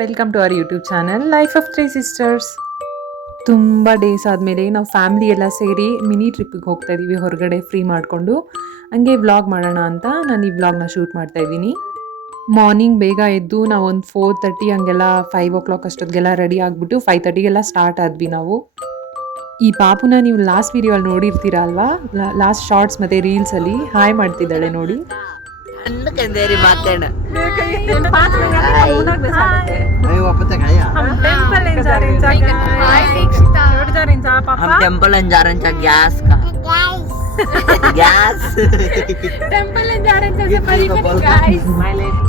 Welcome to our YouTube channel life of three sisters. ತುಂಬ days ಆದಮೇಲೆ ನಾವು family ಎಲ್ಲ ಸೇರಿ ಮಿನಿ ಟ್ರಿಪ್ಪಿಗೆ ಹೋಗ್ತಾ ಇದ್ದೀವಿ ಹೊರಗಡೆ ಫ್ರೀ ಮಾಡಿಕೊಂಡು. ಹಂಗೆ ವ್ಲಾಗ್ ಮಾಡೋಣ ಅಂತ ನಾನು ಈ ವ್ಲಾಗ್ನ ಶೂಟ್ ಮಾಡ್ತಾ ಇದ್ದೀನಿ. ಮಾರ್ನಿಂಗ್ ಬೇಗ ಎದ್ದು ನಾವು ಒಂದು 4:30 ಹಂಗೆಲ್ಲ 5 o'clock ಅಷ್ಟೊತ್ತಿಗೆಲ್ಲ ರೆಡಿ ಆಗಿಬಿಟ್ಟು 5:30ಗೆಲ್ಲ ಸ್ಟಾರ್ಟ್ ಆದ್ವಿ ನಾವು. ಈ ಪಾಪುನ ನೀವು ಲಾಸ್ಟ್ ವಿಡಿಯೋಲ್ಲಿ ನೋಡಿರ್ತೀರಾ ಅಲ್ವಾ, ಲಾಸ್ಟ್ ಶಾರ್ಟ್ಸ್ ಮತ್ತು ರೀಲ್ಸಲ್ಲಿ ಹಾಯ್ ಮಾಡ್ತಿದ್ದಾಳೆ ನೋಡಿ.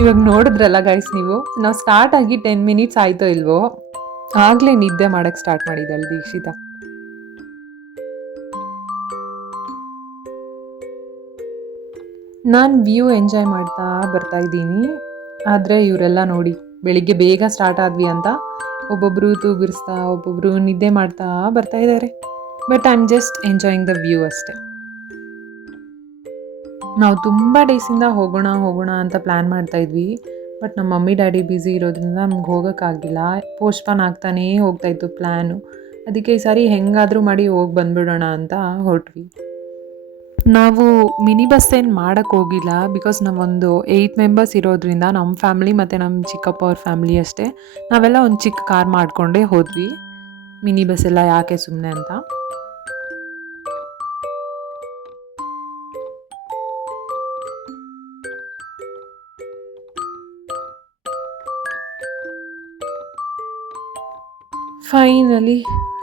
ಇವಾಗ ನೋಡಿದ್ರಲ್ಲ ಗೈಸ್ ನೀವು, ನಾವು ಸ್ಟಾರ್ಟ್ ಆಗಿ 10 minutes ಆಯ್ತೋ ಇಲ್ವೋ ಆಗ್ಲೇ ನಿದ್ದೆ ಮಾಡಕ್ ಸ್ಟಾರ್ಟ್ ಮಾಡಿದ್ದಾಳೆ ದೀಕ್ಷಿತಾ. ನಾನು ವ್ಯೂ ಎಂಜಾಯ್ ಮಾಡ್ತಾ ಬರ್ತಾ ಇದ್ದೀನಿ. ಆದರೆ ಇವರೆಲ್ಲ ನೋಡಿ ಬೆಳಿಗ್ಗೆ ಬೇಗ ಸ್ಟಾರ್ಟ್ ಆದ್ವಿ ಅಂತ ಒಬ್ಬೊಬ್ಬರು ತೂಗಿಸ್ತಾ ಒಬ್ಬೊಬ್ಬರು ನಿದ್ದೆ ಮಾಡ್ತಾ ಬರ್ತಾ ಇದ್ದಾರೆ. But I am just enjoying the view ಅಷ್ಟೆ. ನಾವು ತುಂಬ ಡೇಸಿಂದ ಹೋಗೋಣ ಅಂತ ಪ್ಲ್ಯಾನ್ ಮಾಡ್ತಾ ಇದ್ವಿ. ಬಟ್ ನಮ್ಮ ಮಮ್ಮಿ ಡ್ಯಾಡಿ ಬ್ಯುಸಿ ಇರೋದ್ರಿಂದ ನಮ್ಗೆ ಹೋಗೋಕ್ಕಾಗಿಲ್ಲ. ಪೋಸ್ಟ್ಪೋನ್ ಆಗ್ತಾನೇ ಹೋಗ್ತಾಯಿತ್ತು ಪ್ಲ್ಯಾನು. ಅದಕ್ಕೆ ಈ ಸಾರಿ ಹೆಂಗಾದರೂ ಮಾಡಿ ಹೋಗಿ ಬಂದುಬಿಡೋಣ ಅಂತ ಹೊರಟ್ವಿ. ನಾವು ಮಿನಿ ಬಸ್ ಏನು ಮಾಡೋಕ್ಕೆ ಹೋಗಿಲ್ಲ, ಬಿಕಾಸ್ ನಾವೊಂದು 8 members ಇರೋದ್ರಿಂದ ನಮ್ಮ ಫ್ಯಾಮ್ಲಿ ಮತ್ತು ನಮ್ಮ ಚಿಕ್ಕಪ್ಪ ಅವ್ರ ಫ್ಯಾಮ್ಲಿ ಅಷ್ಟೇ. ನಾವೆಲ್ಲ ಒಂದು ಚಿಕ್ಕ ಕಾರ್ ಮಾಡಿಕೊಂಡೇ ಹೋದ್ವಿ. ಮಿನಿ ಬಸ್ ಎಲ್ಲ ಯಾಕೆ ಸುಮ್ಮನೆ ಅಂತ. ಫೈನಲಿ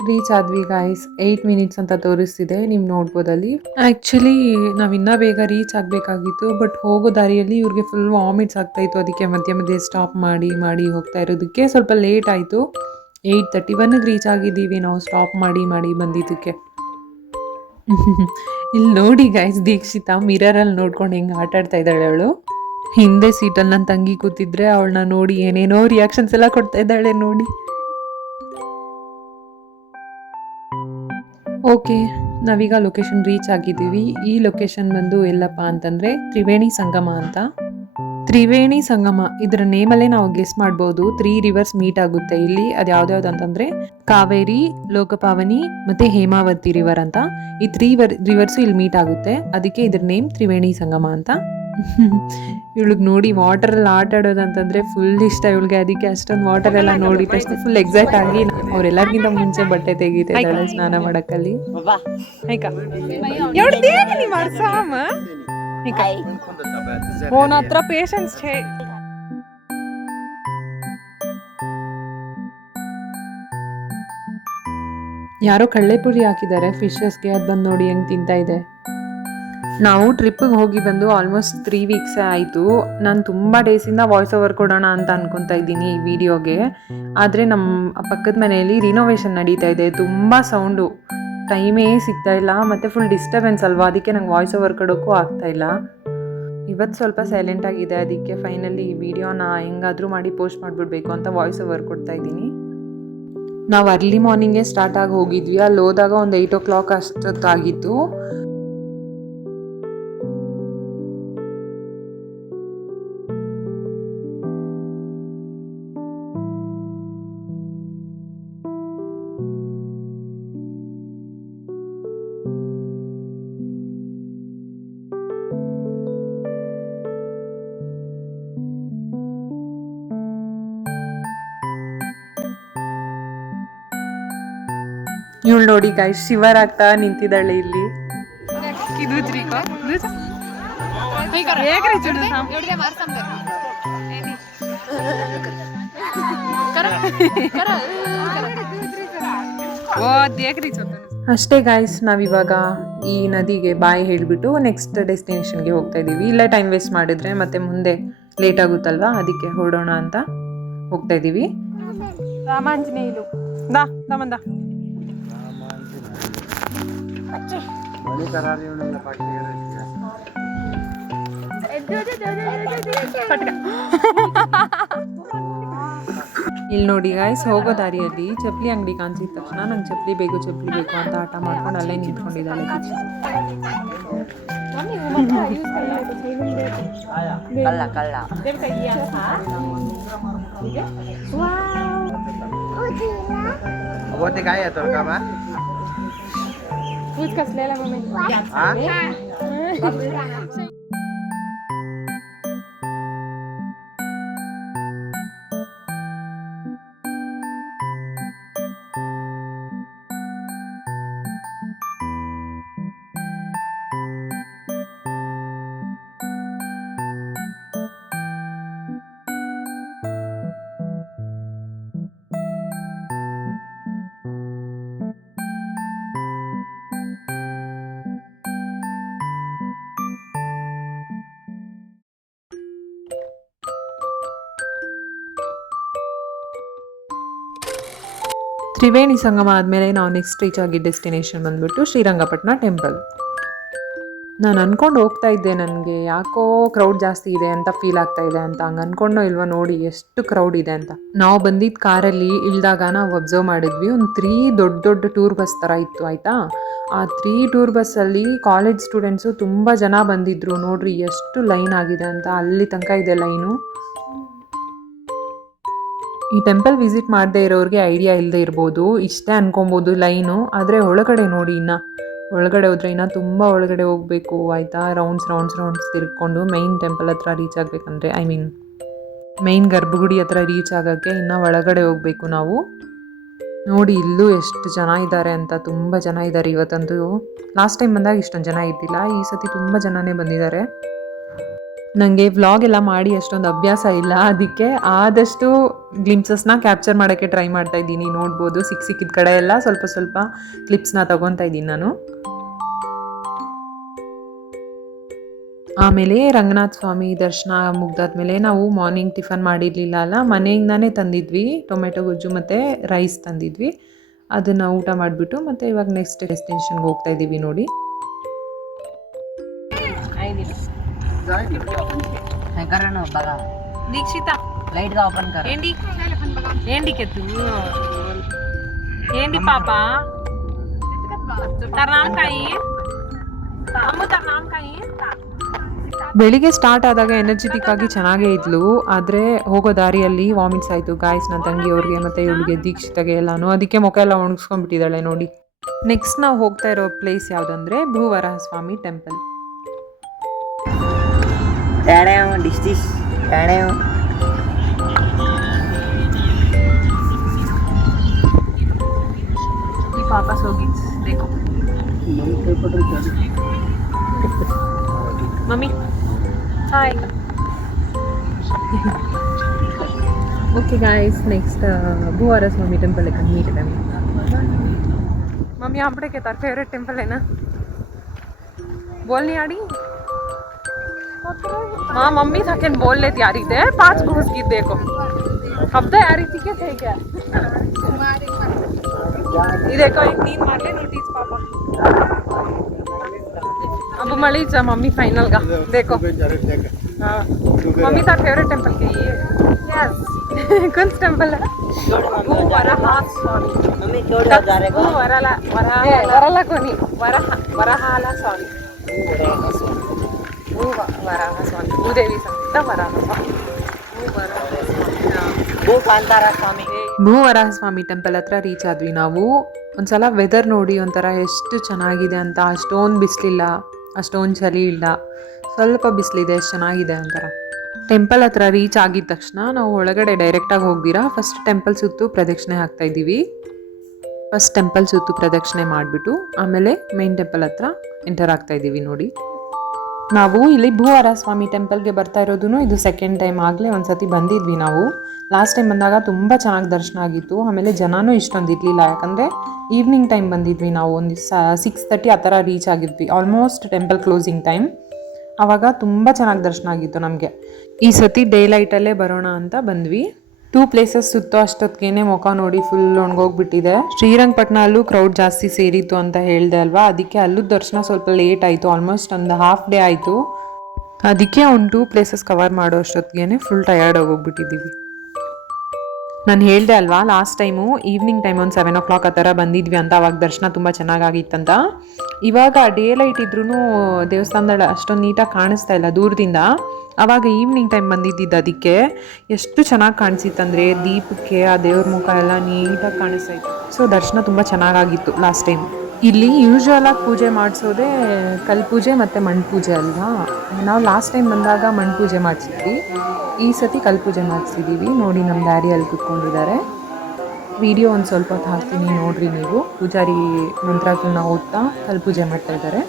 ರೀಚ್ ಆದ್ವಿ ಗಾಯ್ಸ್. 8 minutes ಅಂತ ತೋರಿಸ್ತಿದೆ, ನೀವು ನೋಡ್ಬೋದಲ್ಲಿ. ಆ್ಯಕ್ಚುಲಿ ನಾವು ಇನ್ನೂ ಬೇಗ ರೀಚ್ ಆಗಬೇಕಾಗಿತ್ತು, ಬಟ್ ಹೋಗೋ ದಾರಿಯಲ್ಲಿ ಇವ್ರಿಗೆ ಫುಲ್ ವಾಮಿಟ್ಸ್ ಆಗ್ತಾಯಿತ್ತು. ಅದಕ್ಕೆ ಮಧ್ಯೆ ಸ್ಟಾಪ್ ಮಾಡಿ ಹೋಗ್ತಾ ಇರೋದಕ್ಕೆ ಸ್ವಲ್ಪ ಲೇಟ್ ಆಯಿತು. 8:31ಗೆ ರೀಚ್ ಆಗಿದ್ದೀವಿ ನಾವು ಸ್ಟಾಪ್ ಮಾಡಿ ಬಂದಿದ್ದಕ್ಕೆ. ಇಲ್ಲಿ ನೋಡಿ ಗಾಯ್ಸ್, ದೀಕ್ಷಿತಾ ಮಿರರಲ್ಲಿ ನೋಡ್ಕೊಂಡು ಹೆಂಗೆ ಆಟಾಡ್ತಾ ಇದ್ದಾಳೆ ಅವಳು. ಹಿಂದೆ ಸೀಟಲ್ಲಿ ನನ್ನ ತಂಗಿ ಕೂತಿದ್ರೆ ಅವಳನ್ನ ನೋಡಿ ಏನೇನೋ ರಿಯಾಕ್ಷನ್ಸ್ ಎಲ್ಲ ಕೊಡ್ತಾ ಇದ್ದಾಳೆ ನೋಡಿ. ಓಕೆ, ನಾವೀಗ ಲೊಕೇಶನ್ ರೀಚ್ ಆಗಿದ್ದೀವಿ. ಈ ಲೊಕೇಶನ್ ಬಂದು ಎಲ್ಲಪ್ಪ ಅಂತಂದರೆ ತ್ರಿವೇಣಿ ಸಂಗಮ ಅಂತ. ತ್ರಿವೇಣಿ ಸಂಗಮ ಇದರ ನೇಮಲ್ಲೇ ನಾವು ಗೆಸ್ ಮಾಡ್ಬೋದು. 3 rivers ಮೀಟ್ ಆಗುತ್ತೆ ಇಲ್ಲಿ. ಅದು ಯಾವ್ದ್ಯಾವ್ದು ಅಂತಂದರೆ ಕಾವೇರಿ, ಲೋಕಪಾವನಿ ಮತ್ತು ಹೇಮಾವತಿ ರಿವರ್ ಅಂತ. ಈ 3 rivers ಇಲ್ಲಿ ಮೀಟ್ ಆಗುತ್ತೆ. ಅದಕ್ಕೆ ಇದ್ರ ನೇಮ್ ತ್ರಿವೇಣಿ ಸಂಗಮ ಅಂತ. ಇವಳಿಗೆ ನೋಡಿ ವಾಟರಲ್ಲಿ ಆಟ ಆಡೋದಂತಂದರೆ ಫುಲ್ ಇಷ್ಟ ಇವಳಿಗೆ. ಅದಕ್ಕೆ ಅಷ್ಟೊಂದು ವಾಟರ್ ಎಲ್ಲ ನೋಡಿ ತಕ್ಷಣ ಫುಲ್ ಎಕ್ಸೈಟ್ ಆಗಿ ಅವರೆಲ್ಲರಿಗಿಂತ ಮುಂಚೆ ಬಟ್ಟೆ ತೆಗಿತಾ ಇದ್ದಾಳೆ ಸ್ನಾನ ಮಾಡೋಕ್ಕಲ್ಲಿ. ಹತ್ರ ಪೇಷನ್ಸ್ ಯಾರೋ ಕಳ್ಳೆಪುಳಿ ಹಾಕಿದ್ದಾರೆ ಫಿಶಸ್ಗೆ, ಅದು ಬಂದು ನೋಡಿ ಹೆಂಗೆ ತಿಂತಾ ಇದೆ. ನಾವು ಟ್ರಿಪ್ಪಿಗೆ ಹೋಗಿ ಬಂದು ಆಲ್ಮೋಸ್ಟ್ 3 weeks ಆಯಿತು. ನಾನು ತುಂಬ ಡೇಸಿಂದ ವಾಯ್ಸ್ ಓವರ್ ಕೊಡೋಣ ಅಂತ ಅನ್ಕೊತಾ ಇದ್ದೀನಿ ಈ ವಿಡಿಯೋಗೆ. ಆದರೆ ನಮ್ಮ ಪಕ್ಕದ ಮನೆಯಲ್ಲಿ ರಿನೋವೇಷನ್ ನಡೀತಾ ಇದೆ, ತುಂಬ ಸೌಂಡು, ಟೈಮೇ ಸಿಗ್ತಾ ಇಲ್ಲ ಮತ್ತು ಫುಲ್ ಡಿಸ್ಟರ್ಬೆನ್ಸ್ ಅಲ್ವಾ, ಅದಕ್ಕೆ ನಂಗೆ ವಾಯ್ಸ್ ಓವರ್ ಕೊಡೋಕ್ಕೂ ಆಗ್ತಾಯಿಲ್ಲ. ಇವತ್ತು ಸ್ವಲ್ಪ ಸೈಲೆಂಟ್ ಆಗಿದೆ, ಅದಕ್ಕೆ ಫೈನಲಿ ಈ ವಿಡಿಯೋನ ಹೆಂಗಾದರೂ ಮಾಡಿ ಪೋಸ್ಟ್ ಮಾಡಿಬಿಡ್ಬೇಕು ಅಂತ ವಾಯ್ಸ್ ಓವರ್ ಕೊಡ್ತಾ ಇದ್ದೀನಿ. ನಾವು ಅರ್ಲಿ ಮಾರ್ನಿಂಗೇ ಸ್ಟಾರ್ಟ್ ಆಗಿ ಹೋಗಿದ್ವಿ. ಅಲ್ಲಿ ಹೋದಾಗ ಒಂದು 8 o'clock ಅಷ್ಟೊತ್ತಾಗಿತ್ತು. ಇವಳು ನೋಡಿ ಗಾಯ್ಸ್ ಶಿವರ್ ಆಗ್ತಾ ನಿಂತಿದ್ದಾಳೆ ಇಲ್ಲಿ. ಅಷ್ಟೇ ಗಾಯ್ಸ್, ನಾವಿವಾಗ ಈ ನದಿಗೆ ಬಾಯಿ ಹೇಳಿಬಿಟ್ಟು ನೆಕ್ಸ್ಟ್ ಡೆಸ್ಟಿನೇಷನ್ಗೆ ಹೋಗ್ತಾ ಇದ್ದೀವಿ. ಇಲ್ಲ ಟೈಮ್ ವೇಸ್ಟ್ ಮಾಡಿದ್ರೆ ಮತ್ತೆ ಮುಂದೆ ಲೇಟ್ ಆಗುತ್ತಲ್ವಾ, ಅದಕ್ಕೆ ಹೊರಡೋಣ ಅಂತ ಹೋಗ್ತಾ ಇದ್ದೀವಿ. ರಾಮಾಂಜನೇಯಲು ಇಲ್ಲಿ ನೋಡಿ ಗಾಯ್ಸ್, ಹೋಗೋ ದಾರಿಯಲ್ಲಿ ಚಪ್ಪಲಿ ಅಂಗಡಿ ಕಾಣಿಸಿದ ತಕ್ಷಣ ನಂಗೆ ಚಪ್ಪಲಿ ಬೇಕು ಅಂತ ಆಟ ಮಾಡ್ಕೊಂಡು ಅಲ್ಲೇ ನಿಂತ್ಕೊಂಡಿದ್ದಾಳೆ. Kalla, kalla. Abote kaya to ka ba? Ha? Triveni ಸಂಗಮ ಆದಮೇಲೆ ನಾವು ನೆಕ್ಸ್ಟ್ ರೀಚ್ ಆಗಿದ್ದ ಡೆಸ್ಟಿನೇಷನ್ ಬಂದ್ಬಿಟ್ಟು ಶ್ರೀರಂಗಪಟ್ಟಣ ಟೆಂಪಲ್. ನಾನು ಅನ್ಕೊಂಡು ಹೋಗ್ತಾ ಇದ್ದೆ, ನನಗೆ ಯಾಕೋ ಕ್ರೌಡ್ ಜಾಸ್ತಿ ಇದೆ ಅಂತ ಫೀಲ್ ಆಗ್ತಾ ಇದೆ ಅಂತ. ಹಂಗೆ ಅನ್ಕೊಂಡೋ ಇಲ್ವೋ ನೋಡಿ ಎಷ್ಟು ಕ್ರೌಡ್ ಇದೆ ಅಂತ. ನಾವು ಬಂದಿದ್ದ ಕಾರಲ್ಲಿ ಇಳಿದಾಗ ನಾವು ಅಬ್ಸರ್ವ್ ಮಾಡಿದ್ವಿ, ಒಂದು 3 ದೊಡ್ಡ ದೊಡ್ಡ ಟೂರ್ ಬಸ್ ಥರ ಇತ್ತು ಆಯಿತಾ. ಆ 3 ಟೂರ್ ಬಸ್ಸಲ್ಲಿ ಕಾಲೇಜ್ ಸ್ಟೂಡೆಂಟ್ಸು ತುಂಬ ಜನ ಬಂದಿದ್ರು. ನೋಡ್ರಿ ಎಷ್ಟು ಲೈನ್ ಆಗಿದೆ ಅಂತ, ಅಲ್ಲಿ ತನಕ ಇದೆ ಲೈನು. ಈ ಟೆಂಪಲ್ ವಿಸಿಟ್ ಮಾಡದೇ ಇರೋರಿಗೆ ಐಡಿಯಾ ಇಲ್ಲದೆ ಇರ್ಬೋದು, ಇಷ್ಟೇ ಅನ್ಕೊಬೋದು ಲೈನು. ಆದರೆ ಒಳಗಡೆ ನೋಡಿ, ಇನ್ನು ಒಳಗಡೆ ಹೋದರೆ ಇನ್ನೂ ತುಂಬ ಒಳಗಡೆ ಹೋಗಬೇಕು ಆಯಿತಾ. ರೌಂಡ್ಸ್ ತಿರ್ಕೊಂಡು ಮೈನ್ ಟೆಂಪಲ್ ಹತ್ರ ರೀಚ್ ಆಗಬೇಕಂದ್ರೆ, ಮೈನ್ ಗರ್ಭಗುಡಿ ಹತ್ರ ರೀಚ್ ಆಗೋಕ್ಕೆ ಇನ್ನೂ ಒಳಗಡೆ ಹೋಗಬೇಕು ನಾವು. ನೋಡಿ ಇಲ್ಲೂ ಎಷ್ಟು ಜನ ಇದ್ದಾರೆ ಅಂತ, ತುಂಬ ಜನ ಇದ್ದಾರೆ ಇವತ್ತಂತೂ. ಲಾಸ್ಟ್ ಟೈಮ್ ಬಂದಾಗ ಇಷ್ಟೊಂದು ಜನ ಇದ್ದಿಲ್ಲ, ಈ ಸತಿ ತುಂಬ ಜನನೇ ಬಂದಿದ್ದಾರೆ. ನನಗೆ ವ್ಲಾಗ್ ಎಲ್ಲ ಮಾಡಿ ಅಷ್ಟೊಂದು ಅಭ್ಯಾಸ ಇಲ್ಲ, ಅದಕ್ಕೆ ಆದಷ್ಟು ಗ್ಲಿಮ್ಸಸ್ನ ಕ್ಯಾಪ್ಚರ್ ಮಾಡೋಕ್ಕೆ ಟ್ರೈ ಮಾಡ್ತಾ ಇದ್ದೀನಿ. ನೋಡ್ಬೋದು ಸಿಕ್ಕಿದ ಕಡೆ ಎಲ್ಲ ಸ್ವಲ್ಪ ಕ್ಲಿಪ್ಸ್ನ ತಗೊತಾ ಇದ್ದೀನಿ ನಾನು. ಆಮೇಲೆ ರಂಗನಾಥ ಸ್ವಾಮಿ ದರ್ಶನ ಮುಗ್ದಾದ್ಮೇಲೆ ನಾವು ಮಾರ್ನಿಂಗ್ ಟಿಫನ್ ಮಾಡಿರಲಿಲ್ಲ ಅಲ್ಲ, ಮನೆಯಿಂದಾನೇ ತಂದಿದ್ವಿ. ಟೊಮೆಟೊ ಗೊಜ್ಜು ಮತ್ತು ರೈಸ್ ತಂದಿದ್ವಿ, ಅದನ್ನು ಊಟ ಮಾಡಿಬಿಟ್ಟು ಮತ್ತು ಇವಾಗ ನೆಕ್ಸ್ಟ್ ಡೆಸ್ಟಿನೇಷನ್ಗೆ ಹೋಗ್ತಾ ಇದ್ದೀವಿ ನೋಡಿ. बघा दीक्षिता लाईट का ओपन कर ఏంటి కెత్తు ఏంటి పాప तार नाम काई अम्मू तार नाम काई. ಬೆಳಿಗ್ಗೆ ಸ್ಟಾರ್ಟ್ ಆದಾಗ ಎನರ್ಜೆಟಿಕ್ ಆಗಿ ಚೆನ್ನಾಗೇ ಇದ್ಲು, ಆದರೆ ಹೋಗೋ ದಾರಿಯಲ್ಲಿ ವಾಮಿಟ್ಸ್ ಆಯಿತು ಗಾಯ್ಸ್, ನನ್ನ ತಂಗಿಯವ್ರಿಗೆ ಮತ್ತು ಇವಳಿಗೆ ದೀಕ್ಷಿತಗೆ ಎಲ್ಲಾನು. ಅದಕ್ಕೆ ಮುಖ ಎಲ್ಲ ಒಣಗಿಸ್ಕೊಂಡ್ಬಿಟ್ಟಿದ್ದಾಳೆ ನೋಡಿ. ನೆಕ್ಸ್ಟ್ ನಾವು ಹೋಗ್ತಾ ಇರೋ ಪ್ಲೇಸ್ ಯಾವುದಂದರೆ ಭೂವರಾಹ ಸ್ವಾಮಿ ಟೆಂಪಲ್. वापस होगी देखो मम्मी हाय. ओके गाइस, नेक्स्ट भूवराह स्वामी टेंपल है मीट है. मम्मी आपने क्या तार फेवरेट टेंपल है ना, बोल नहीं आड़ी. हाँ मम्मी सेकंड बोल लेती आ रही थे 5 घूस की देखो अब तो आ रही थी क्या थे क्या. ये देखो एक नींद मार ले नोटिस पापा. अब मड़ी जा मम्मी फाइनल का देखो. हाँ मम्मी तार फेवरेट टेंपल के ये यस कौन सा टेंपल है. भूवराह स्वामी मम्मी छोड़ जा रहे को वराला कोनी वराहाला स्वामी वराह स्वामी भूदेवी समेत वराह स्वामी ಭೂವರಾಹ ಸ್ವಾಮಿ ಟೆಂಪಲ್ ಹತ್ರ ರೀಚ್ ಆದ್ವಿ ನಾವು. ಒಂದ್ಸಲ ವೆದರ್ ನೋಡಿ ಒಂಥರ ಎಷ್ಟು ಚೆನ್ನಾಗಿದೆ ಅಂತ. ಅಷ್ಟೊಂದು ಬಿಸಿಲಿಲ್ಲ, ಅಷ್ಟೊಂದು ಚಳಿ ಇಲ್ಲ, ಸ್ವಲ್ಪ ಬಿಸಿಲಿದೆ, ಎಷ್ಟು ಚೆನ್ನಾಗಿದೆ ಒಂಥರ. ಟೆಂಪಲ್ ಹತ್ರ ರೀಚ್ ಆಗಿದ ತಕ್ಷಣ ನಾವು ಒಳಗಡೆ ಡೈರೆಕ್ಟಾಗಿ ಹೋಗ್ದಿರಾ ಫಸ್ಟ್ ಟೆಂಪಲ್ ಸುತ್ತು ಪ್ರದಕ್ಷಿಣೆ ಹಾಕ್ತಾ ಇದ್ದೀವಿ. ಫಸ್ಟ್ ಟೆಂಪಲ್ ಸುತ್ತು ಪ್ರದಕ್ಷಿಣೆ ಮಾಡಿಬಿಟ್ಟು ಆಮೇಲೆ ಮೇನ್ ಟೆಂಪಲ್ ಹತ್ರ ಎಂಟರ್ ಆಗ್ತಾ ಇದ್ದೀವಿ ನೋಡಿ. ನಾವು ಇಲ್ಲಿ ಭೂವರಾಹ ಸ್ವಾಮಿ ಟೆಂಪಲ್ಗೆ ಬರ್ತಾ ಇರೋದು ಇದು ಸೆಕೆಂಡ್ ಟೈಮ್. ಆಗಲೇ ಒಂದು ಸತಿ ಬಂದಿದ್ವಿ ನಾವು. ಲಾಸ್ಟ್ ಟೈಮ್ ಬಂದಾಗ ತುಂಬ ಚೆನ್ನಾಗಿ ದರ್ಶನ ಆಗಿತ್ತು. ಆಮೇಲೆ ಜನನೂ ಇಷ್ಟೊಂದು ಇರಲಿಲ್ಲ, ಯಾಕಂದರೆ ಈವ್ನಿಂಗ್ ಟೈಮ್ ಬಂದಿದ್ವಿ ನಾವು. ಒಂದು 6:30 ಆ ಥರ ರೀಚ್ ಆಗಿದ್ವಿ, ಆಲ್ಮೋಸ್ಟ್ ಟೆಂಪಲ್ ಕ್ಲೋಸಿಂಗ್ ಟೈಮ್. ಆವಾಗ ತುಂಬ ಚೆನ್ನಾಗಿ ದರ್ಶನ ಆಗಿತ್ತು ನಮಗೆ. ಈ ಸತಿ ಡೇ ಲೈಟಲ್ಲೇ ಬರೋಣ ಅಂತ ಬಂದ್ವಿ. 2 ಪ್ಲೇಸಸ್ ಸುತ್ತೋ ಅಷ್ಟೊತ್ತಿಗೆ ಮುಖ ನೋಡಿ ಫುಲ್ ಒಣಗೋಗ್ಬಿಟ್ಟಿದೆ. ಶ್ರೀರಂಗಪಟ್ಟಣ ಅಲ್ಲೂ ಕ್ರೌಡ್ ಜಾಸ್ತಿ ಸೇರಿತ್ತು ಅಂತ ಹೇಳಿದೆ ಅಲ್ವಾ, ಅದಕ್ಕೆ ಅಲ್ಲೂ ದರ್ಶನ ಸ್ವಲ್ಪ ಲೇಟ್ ಆಯಿತು, ಆಲ್ಮೋಸ್ಟ್ ಒಂದು ಹಾಫ್ ಡೇ ಆಯಿತು. ಅದಕ್ಕೆ ಒಂದು 2 ಪ್ಲೇಸಸ್ ಕವರ್ ಮಾಡೋ ಅಷ್ಟೊತ್ತಿಗೆ ಫುಲ್ ಟಯರ್ಡ್ ಆಗೋಗ್ಬಿಟ್ಟಿದ್ದೀವಿ. ನಾನು ಹೇಳಿದೆ ಅಲ್ವಾ ಲಾಸ್ಟ್ ಟೈಮು ಈವ್ನಿಂಗ್ ಟೈಮ್ ಒಂದು 7 o'clock ಆ ಥರ ಬಂದಿದ್ವಿ ಅಂತ. ಅವಾಗ ದರ್ಶನ ತುಂಬ ಚೆನ್ನಾಗಾಗಿತ್ತಂತ. ಇವಾಗ ಡೇ ಲೈಟ್ ಇದ್ರೂ ದೇವಸ್ಥಾನದಲ್ಲಿ ಅಷ್ಟೊಂದು ನೀಟಾಗಿ ಕಾಣಿಸ್ತಾ ಇಲ್ಲ ದೂರದಿಂದ. ಆವಾಗ ಈವ್ನಿಂಗ್ ಟೈಮ್ ಬಂದಿದ್ದಿದ್ದು, ಅದಕ್ಕೆ ಎಷ್ಟು ಚೆನ್ನಾಗಿ ಕಾಣಿಸಿತ್ತಂದರೆ ದೀಪಕ್ಕೆ ಆ ದೇವ್ರ ಮುಖ ಎಲ್ಲ ನೀಟಾಗಿ ಕಾಣಿಸ್ತಾ ಇತ್ತು. ಸೊ ದರ್ಶನ ತುಂಬ ಚೆನ್ನಾಗಾಗಿತ್ತು ಲಾಸ್ಟ್ ಟೈಮ್. ಇಲ್ಲಿ ಯೂಶ್ವಲ್ ಆಗಿ ಪೂಜೆ ಮಾಡಿಸೋದೇ ಕಲ್ ಪೂಜೆ ಮತ್ತು ಮಣ್ಣು ಪೂಜೆ ಅಲ್ವಾ. ನಾವು ಲಾಸ್ಟ್ ಟೈಮ್ ಬಂದಾಗ ಮಣ್ಣು ಪೂಜೆ ಮಾಡಿಸಿದ್ವಿ, ಈ ಸತಿ ಕಲ್ ಪೂಜೆ ಮಾಡಿಸಿದ್ದೀವಿ. ನೋಡಿ ನಮ್ಮ ಡ್ಯಾಡಿ ಅಲ್ಲಿ ಕೂತ್ಕೊಂಡಿದ್ದಾರೆ. ವಿಡಿಯೋ ಒಂದು ಸ್ವಲ್ಪ ಹೊತ್ತು ಹಾಕ್ತೀನಿ ನೋಡ್ರಿ ನೀವು. ಪೂಜಾರಿ ಮಂತ್ರಗಳನ್ನ ಓದ್ತಾ ಕಲ್ ಪೂಜೆ ಮಾಡ್ತಾ ಇದ್ದಾರೆ.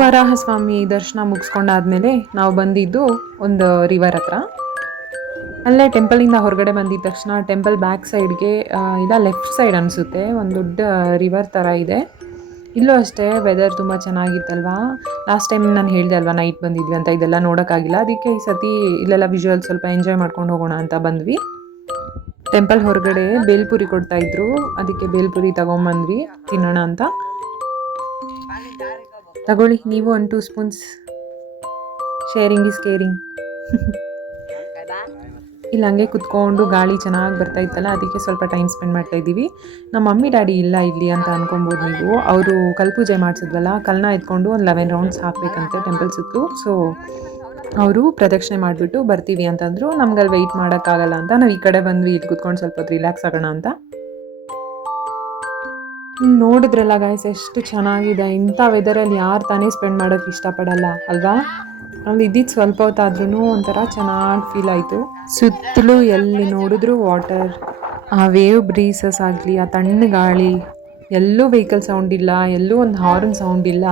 ವರಾಹಸ್ವಾಮಿ ದರ್ಶನ ಮುಗಿಸ್ಕೊಂಡಾದ್ಮೇಲೆ ನಾವು ಬಂದಿದ್ದು ಒಂದು ರಿವರ್ ಹತ್ರ. ಅಲ್ಲೇ ಟೆಂಪಲಿಂದ ಹೊರಗಡೆ ಬಂದಿದ್ದ ತಕ್ಷಣ ಟೆಂಪಲ್ ಬ್ಯಾಕ್ ಸೈಡ್ಗೆ ಇಲ್ಲ ಲೆಫ್ಟ್ ಸೈಡ್ ಅನಿಸುತ್ತೆ ಒಂದು ದೊಡ್ಡ ರಿವರ್ ಥರ ಇದೆ. ಇಲ್ಲೂ ಅಷ್ಟೇ ವೆದರ್ ತುಂಬ ಚೆನ್ನಾಗಿತ್ತಲ್ವಾ. ಲಾಸ್ಟ್ ಟೈಮ್ ನಾನು ಹೇಳಿದೆ ಅಲ್ವಾ ನೈಟ್ ಬಂದಿದ್ವಿ ಅಂತ, ಇದೆಲ್ಲ ನೋಡೋಕ್ಕಾಗಿಲ್ಲ. ಅದಕ್ಕೆ ಈ ಸತಿ ಇಲ್ಲೆಲ್ಲ ವಿಜುವಲ್ ಸ್ವಲ್ಪ ಎಂಜಾಯ್ ಮಾಡ್ಕೊಂಡು ಹೋಗೋಣ ಅಂತ ಬಂದ್ವಿ. ಟೆಂಪಲ್ ಹೊರಗಡೆ ಬೇಲ್ಪುರಿ ಕೊಡ್ತಾಯಿದ್ರು, ಅದಕ್ಕೆ ಬೇಲ್ಪುರಿ ತೊಗೊಂಬಂದ್ವಿ ತಿನ್ನೋಣ ಅಂತ. ತಗೊಳ್ಳಿ ನೀವು 1-2 ಸ್ಪೂನ್ಸ್. Sharing is caring. ಇಲ್ಲಿ ಹಂಗೆ ಕುತ್ಕೊಂಡು ಗಾಳಿ ಚೆನ್ನಾಗಿ ಬರ್ತಾ ಇತ್ತಲ್ಲ, ಅದಕ್ಕೆ ಸ್ವಲ್ಪ ಟೈಮ್ ಸ್ಪೆಂಡ್ ಮಾಡ್ತಾ ಇದ್ದೀವಿ. ನಮ್ಮ ಮಮ್ಮಿ ಡ್ಯಾಡಿ ಇಲ್ಲ ಇಲ್ಲಿ ಅಂತ ಅನ್ಕೊಬೋದು ನೀವು. ಅವರು ಕಲ್ ಪೂಜೆ ಮಾಡಿಸಿದ್ವಲ್ಲ, ಕಲ್ಲನ್ನ ಎತ್ಕೊಂಡು ಒಂದು 11 ರೌಂಡ್ಸ್ ಹಾಕಬೇಕಂತೆ ಟೆಂಪಲ್ ಸುತ್ತು. ಸೊ ಅವರು ಪ್ರದಕ್ಷಿಣೆ ಮಾಡಿಬಿಟ್ಟು ಬರ್ತೀವಿ ಅಂತಂದರು. ನಮ್ಗಲ್ಲಿ ವೆಯ್ಟ್ ಮಾಡೋಕ್ಕಾಗಲ್ಲ ಅಂತ ನಾವು ಈ ಕಡೆ ಬಂದ್ವಿ, ಇಲ್ಲಿ ಕುತ್ಕೊಂಡು ಸ್ವಲ್ಪ ಹೊತ್ತು ರಿಲ್ಯಾಕ್ಸ್ ಆಗೋಣ ಅಂತ. ನೋಡಿದ್ರಲ್ಲ ಗಾಯ್ಸ್ ಎಷ್ಟು ಚೆನ್ನಾಗಿದೆ. ಇಂಥ ವೆದರಲ್ಲಿ ಯಾರು ತಾನೇ ಸ್ಪೆಂಡ್ ಮಾಡೋಕ್ಕೆ ಇಷ್ಟಪಡಲ್ಲ ಅಲ್ವಾ. ಅಲ್ಲಿ ಇದ್ದಿದ್ದು ಸ್ವಲ್ಪ ಹೊತ್ತಾದ್ರೂ ಒಂಥರ ಚೆನ್ನಾಗಿ ಫೀಲ್ ಆಯಿತು. ಸುತ್ತಲೂ ಎಲ್ಲಿ ನೋಡಿದ್ರು ವಾಟರ್, ಆ ವೇವ್ ಬ್ರೀಸಸ್ ಆಗಲಿ, ಆ ತಣ್ಣ ಗಾಳಿ, ಎಲ್ಲೂ ವೆಹಿಕಲ್ ಸೌಂಡ್ ಇಲ್ಲ, ಎಲ್ಲೂ ಒಂದು ಹಾರ್ನ್ ಸೌಂಡ್ ಇಲ್ಲ.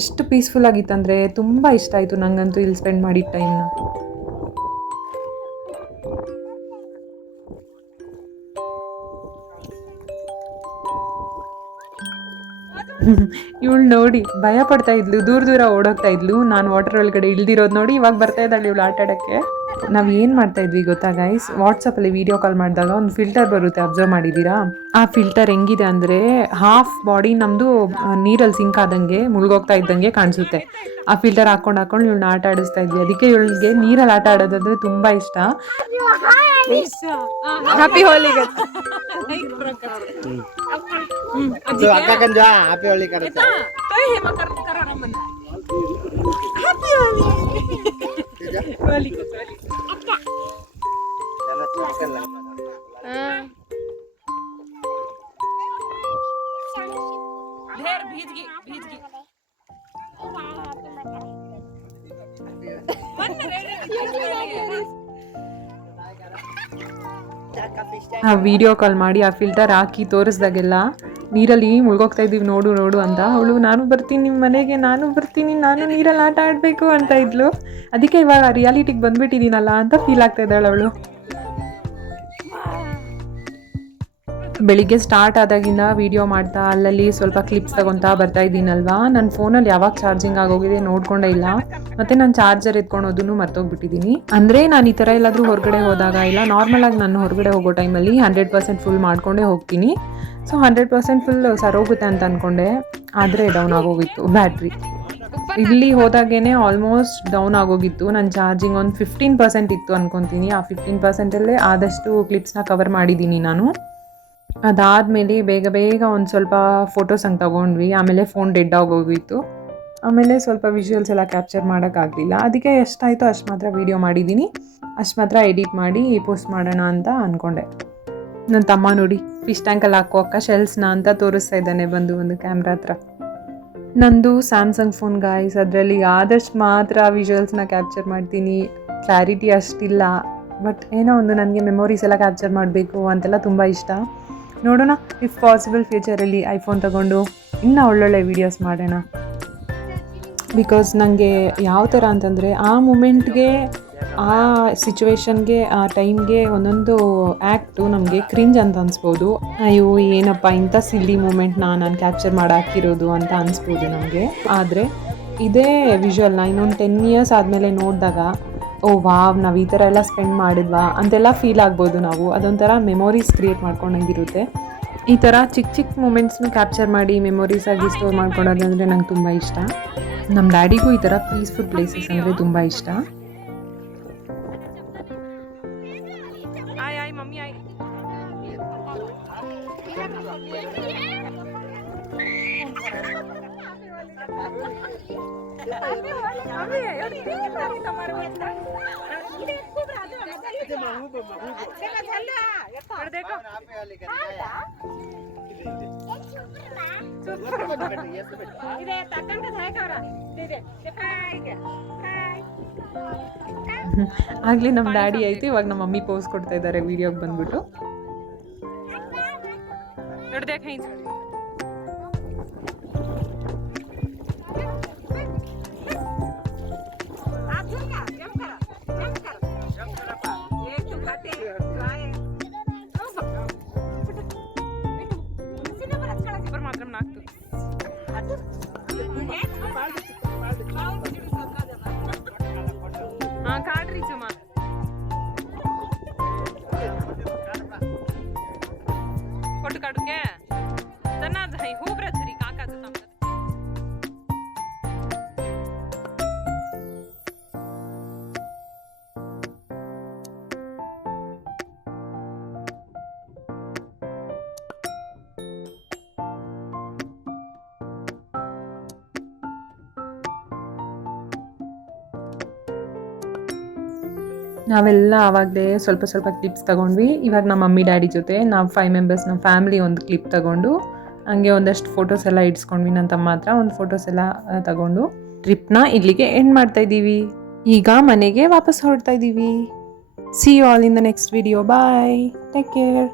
ಎಷ್ಟು ಪೀಸ್ಫುಲ್ ಆಗಿತ್ತಂದರೆ ತುಂಬ ಇಷ್ಟ ಆಯಿತು ನನಗಂತೂ ಇಲ್ಲಿ ಸ್ಪೆಂಡ್ ಮಾಡಿದ ಟೈಮ್ನ. ಇವಳು ನೋಡಿ ಭಯ ಪಡ್ತಾ ಇದ್ಲು, ದೂರ ಓಡೋಗ್ತಾ ಇದ್ಲು. ನಾನು ವಾಟರ್ ಒಳಗಡೆ ಇಳ್ದಿರೋದು ನೋಡಿ ಇವಾಗ ಬರ್ತಾ ಇದ್ದಾಳೆ ಇವಳು ಆಟ ಆಡೋಕ್ಕೆ. ನಾವು ಏನು ಮಾಡ್ತಾ ಇದ್ವಿ ಗೊತ್ತಾ ಗೈಸ್, ವಾಟ್ಸಪ್ಪಲ್ಲಿ ವೀಡಿಯೋ ಕಾಲ್ ಮಾಡಿದಾಗ ಒಂದು ಫಿಲ್ಟರ್ ಬರುತ್ತೆ, ಅಬ್ಸರ್ವ್ ಮಾಡಿದ್ದೀರಾ? ಆ ಫಿಲ್ಟರ್ ಹೆಂಗಿದೆ ಅಂದರೆ ಹಾಫ್ ಬಾಡಿ ನಮ್ಮದು ನೀರಲ್ಲಿ ಸಿಂಕ್ ಆದಂಗೆ ಮುಳುಗೋಗ್ತಾ ಇದ್ದಂಗೆ ಕಾಣಿಸುತ್ತೆ. ಆ ಫಿಲ್ಟರ್ ಹಾಕೊಂಡು ಇವಳನ್ನ ಆಟ ಆಡಿಸ್ತಾ ಇದ್ವಿ. ಅದಕ್ಕೆ ಇವಳಿಗೆ ನೀರಲ್ಲಿ ಆಟ ಆಡೋದಂದ್ರೆ ತುಂಬ ಇಷ್ಟ. ಹ್ಯಾಪಿ ಹೋಲಿ. ಹ್ಯಾಪಿ ಹೋಲಿ करता ಆ ವಿಡಿಯೋ ಕಾಲ್ ಮಾಡಿ ಆ ಫಿಲ್ಟರ್ ಹಾಕಿ ತೋರಿಸ್ದಾಗೆಲ್ಲ ನೀರಲ್ಲಿ ಮುಳುಗೋಗ್ತಾ ಇದ್ದೀವಿ ನೋಡು ಅಂತ. ಅವಳು ನಾನು ಬರ್ತೀನಿ ನಿಮ್ಮ ಮನೆಗೆ, ನಾನು ನೀರಲ್ಲಿ ಆಟ ಆಡಬೇಕು ಅಂತ ಇದ್ಲು. ಅದಕ್ಕೆ ಇವಾಗ ರಿಯಾಲಿಟಿಗೆ ಬಂದ್ಬಿಟ್ಟಿದ್ದೀನಲ್ಲ ಅಂತ ಫೀಲ್ ಆಗ್ತಾ ಇದ್ದಾಳೆ ಅವಳು. ಬೆಳಿಗ್ಗೆ ಸ್ಟಾರ್ಟ್ ಆದಾಗಿಂದ ವಿಡಿಯೋ ಮಾಡ್ತಾ ಅಲ್ಲಲ್ಲಿ ಸ್ವಲ್ಪ ಕ್ಲಿಪ್ಸ್ ತಗೊತಾ ಬರ್ತಾ ಇದ್ದೀನಲ್ವಾ. ನನ್ನ ಫೋನಲ್ಲಿ ಯಾವಾಗ ಚಾರ್ಜಿಂಗ್ ಆಗೋಗಿದೆ ನೋಡ್ಕೊಂಡೇ ಇಲ್ಲ, ಮತ್ತು ನಾನು ಚಾರ್ಜರ್ ಎತ್ಕೊಳೋದನ್ನು ಮರ್ತೋಗ್ಬಿಟ್ಟಿದ್ದೀನಿ. ಅಂದರೆ ನಾನು ಈ ಥರ ಎಲ್ಲಾದರೂ ಹೊರಗಡೆ ಹೋದಾಗ ಇಲ್ಲ ನಾರ್ಮಲಾಗಿ ನಾನು ಹೊರಗಡೆ ಹೋಗೋ ಟೈಮಲ್ಲಿ 100% ಫುಲ್ ಮಾಡ್ಕೊಂಡೇ ಹೋಗ್ತೀನಿ. ಸೊ 100% ಫುಲ್ ಸರೋಗುತ್ತೆ ಅಂತ ಅಂದ್ಕೊಂಡೆ, ಆದರೆ ಡೌನ್ ಆಗೋಗಿತ್ತು ಬ್ಯಾಟ್ರಿ. ಇಲ್ಲಿ ಹೋದಾಗೇ ಆಲ್ಮೋಸ್ಟ್ ಡೌನ್ ಆಗೋಗಿತ್ತು. ನನ್ನ ಚಾರ್ಜಿಂಗ್ ಒಂದು 15% ಇತ್ತು ಅಂದ್ಕೊತೀನಿ. ಆ 15%ಅಲ್ಲೇ ಆದಷ್ಟು ಕ್ಲಿಪ್ಸ್ನ ಕವರ್ ಮಾಡಿದ್ದೀನಿ ನಾನು. ಅದಾದಮೇಲೆ ಬೇಗ ಒಂದು ಸ್ವಲ್ಪ ಫೋಟೋಸ್ ಹಂಗೆ ತೊಗೊಂಡ್ವಿ. ಆಮೇಲೆ ಫೋನ್ ಡೆಡ್ ಆಗೋಗಿತ್ತು. ಆಮೇಲೆ ಸ್ವಲ್ಪ ವಿಜುವಲ್ಸ್ ಎಲ್ಲ ಕ್ಯಾಪ್ಚರ್ ಮಾಡೋಕ್ಕಾಗಲಿಲ್ಲ. ಅದಕ್ಕೆ ಎಷ್ಟಾಯಿತು ಅಷ್ಟು ಮಾತ್ರ ವೀಡಿಯೋ ಮಾಡಿದ್ದೀನಿ, ಅಷ್ಟು ಮಾತ್ರ ಎಡಿಟ್ ಮಾಡಿ ಪೋಸ್ಟ್ ಮಾಡೋಣ ಅಂತ ಅಂದ್ಕೊಂಡೆ. ನನ್ನ ತಮ್ಮ ನೋಡಿ ಫಿಶ್ ಟ್ಯಾಂಕಲ್ಲಿ ಹಾಕೋ ಶೆಲ್ಸ್ನ ಅಂತ ತೋರಿಸ್ತಾ ಇದ್ದಾನೆ ಬಂದು ಒಂದು ಕ್ಯಾಮ್ರಾ ಹತ್ರ. ನಂದು ಸ್ಯಾಮ್ಸಂಗ್ ಫೋನ್ ಗಾಯ್ಸ್, ಅದರಲ್ಲಿ ಆದಷ್ಟು ಮಾತ್ರ ವಿಜುವಲ್ಸ್ನ ಕ್ಯಾಪ್ಚರ್ ಮಾಡ್ತೀನಿ. ಕ್ಲಾರಿಟಿ ಅಷ್ಟಿಲ್ಲ, ಬಟ್ ಏನೋ ಒಂದು ನನಗೆ ಮೆಮೊರೀಸ್ ಎಲ್ಲ ಕ್ಯಾಪ್ಚರ್ ಮಾಡಬೇಕು ಅಂತೆಲ್ಲ ತುಂಬ ಇಷ್ಟ. ನೋಡೋಣ ಇಫ್ ಪಾಸಿಬಲ್ ಫ್ಯೂಚರಲ್ಲಿ ಐಫೋನ್ ತೊಗೊಂಡು ಇನ್ನೂ ಒಳ್ಳೊಳ್ಳೆ ವೀಡಿಯೋಸ್ ಮಾಡೋಣ. ಬಿಕಾಸ್ ನನಗೆ ಯಾವ ಥರ ಅಂತಂದರೆ ಆ ಮೂಮೆಂಟ್ಗೆ ಆ ಸಿಚುವೇಶನ್ಗೆ ಆ ಟೈಮ್ಗೆ ಒಂದೊಂದು ಆ್ಯಕ್ಟು ನಮಗೆ ಕ್ರಿಂಜ್ ಅಂತ ಅನಿಸ್ಬೋದು. ಅಯ್ಯೋ ಏನಪ್ಪ ಇಂಥ ಸಿಲ್ಲಿ ಮೂಮೆಂಟ್ನ ನಾನು ಕ್ಯಾಪ್ಚರ್ ಮಾಡಿ ಹಾಕಿರೋದು ಅಂತ ಅನಿಸ್ಬೋದು ನಮಗೆ. ಆದರೆ ಇದೇ ವಿಜುವಲ್ನ ಇನ್ನೊಂದು 10 ಇಯರ್ಸ್ ಆದಮೇಲೆ ನೋಡಿದಾಗ ಓ ವಾವ್ ನಾವು ಈ ಥರ ಎಲ್ಲ ಸ್ಪೆಂಡ್ ಮಾಡಿದ್ವಾ ಅಂತೆಲ್ಲ ಫೀಲ್ ಆಗ್ಬೋದು ನಾವು. ಅದೊಂಥರ ಮೆಮೊರೀಸ್ ಕ್ರಿಯೇಟ್ ಮಾಡ್ಕೊಂಡಂಗಿರುತ್ತೆ. ಈ ಥರ ಚಿಕ್ಕ ಚಿಕ್ಕ ಮೂಮೆಂಟ್ಸ್ನ ಕ್ಯಾಪ್ಚರ್ ಮಾಡಿ ಮೆಮೊರೀಸ್ ಆಗಿ ಸ್ಟೋರ್ ಮಾಡ್ಕೊಳೋದಂದರೆ ನಂಗೆ ತುಂಬ ಇಷ್ಟ. ನಮ್ಮ ಡ್ಯಾಡಿಗೂ ಈ ಥರ ಪೀಸ್ಫುಲ್ ಪ್ಲೇಸಸ್ ಅಂದರೆ ತುಂಬ ಇಷ್ಟ. ಆಗ್ಲಿ ನಮ್ಮ ಡ್ಯಾಡಿ ಆಯ್ತು, ಇವಾಗ ನಮ್ಮ ಮಮ್ಮಿ ಪೋಸ್ ಕೊಡ್ತಾ ಇದ್ದಾರೆ ವಿಡಿಯೋಗೆ ಬಂದ್ಬಿಟ್ಟು. ನಾವೆಲ್ಲ ಆವಾಗಲೇ ಸ್ವಲ್ಪ ಸ್ವಲ್ಪ ಕ್ಲಿಪ್ಸ್ ತಗೊಂಡ್ವಿ. ಇವಾಗ ನಮ್ಮ ಮಮ್ಮಿ ಡ್ಯಾಡಿ ಜೊತೆ ನಾವು 5 ಮೆಂಬರ್ಸ್ ನಮ್ಮ ಫ್ಯಾಮಿಲಿ ಒಂದು ಕ್ಲಿಪ್ ತಗೊಂಡು ಹಂಗೆ ಒಂದಷ್ಟು ಫೋಟೋಸ್ ಎಲ್ಲ ಇಡ್ಸ್ಕೊಂಡ್ವಿ. ನನ್ನ ತಮ್ಮ ಹತ್ರ ಒಂದು ಫೋಟೋಸ್ ಎಲ್ಲ ತಗೊಂಡು ಟ್ರಿಪ್ನ ಇಲ್ಲಿಗೆ ಎಂಡ್ ಮಾಡ್ತಾ ಇದ್ದೀವಿ. ಈಗ ಮನೆಗೆ ವಾಪಸ್ ಹೊರಡ್ತಾ ಇದ್ದೀವಿ. See you all in the next video. Bye, take care.